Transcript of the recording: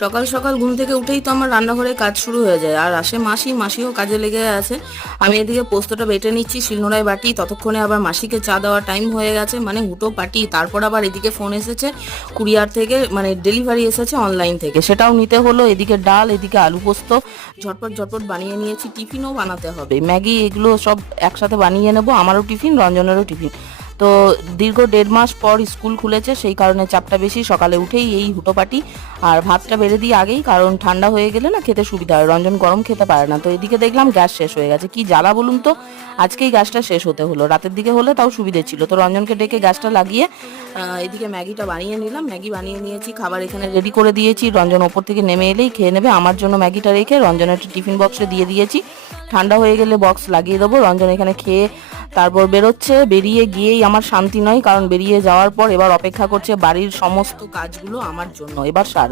সকাল সকাল ঘুম থেকে উঠেই তো আমার রান্নাঘরে কাজ শুরু হয়ে যায়, আর আসে মাসিও কাজে লেগে আছে। আমি এদিকে পোস্তটা বেটে নিচ্ছি, শিলনোড়ায় বাটি, ততক্ষণে আবার মাসিকে চা দেওয়ার টাইম হয়ে গেছে, মানে হুটো পাটি। তারপর আবার এদিকে ফোন এসেছে কুরিয়ার থেকে, মানে ডেলিভারি এসেছে অনলাইন থেকে, সেটাও নিতে হলো। এদিকে ডাল, এদিকে আলু পোস্ত ঝটপট ঝটপট বানিয়ে নিয়েছি। টিফিনও বানাতে হবে, ম্যাগি, এগুলো সব একসাথে বানিয়ে নেবো, আমারও টিফিন, রঞ্জনেরও টিফিন। তো দীর্ঘ 1.5 মাস পর স্কুল খুলেছে, সেই কারণে চাপটা বেশি। সকালে উঠেই এই হুটোপাটি, আর ভাতটা বেড়ে দিই আগেই, কারণ ঠান্ডা হয়ে গেলে না খেতে সুবিধা হয়, রঞ্জন গরম খেতে পারে না। তো এদিকে দেখলাম গ্যাস শেষ হয়ে গেছে, কি জ্বালা বলুন তো। আজকেই গ্যাসটা শেষ হতে হলো, রাতের দিকে হলে তাও সুবিধে ছিল। তো রঞ্জনকে ডেকে গ্যাসটা লাগিয়ে এদিকে ম্যাগিটা বানিয়ে নিলাম। ম্যাগি বানিয়ে নিয়েছি, খাবার এখানে রেডি করে দিয়েছি। রঞ্জন ওপর থেকে নেমে এলেই খেয়ে নেবে। আমার জন্য ম্যাগিটা রেখে রঞ্জনের টিফিন বক্সে দিয়ে দিয়েছি, ঠান্ডা হয়ে গেলে বক্স লাগিয়ে দেবো। রঞ্জন এখানে খেয়ে তারপর বেরোচ্ছে। বেরিয়ে গিয়েই আমার শান্তি নয়, কারণ বেরিয়ে যাওয়ার পর এবার অপেক্ষা করছে বাড়ির সমস্ত কাজগুলো আমার জন্য, এবার সারবো।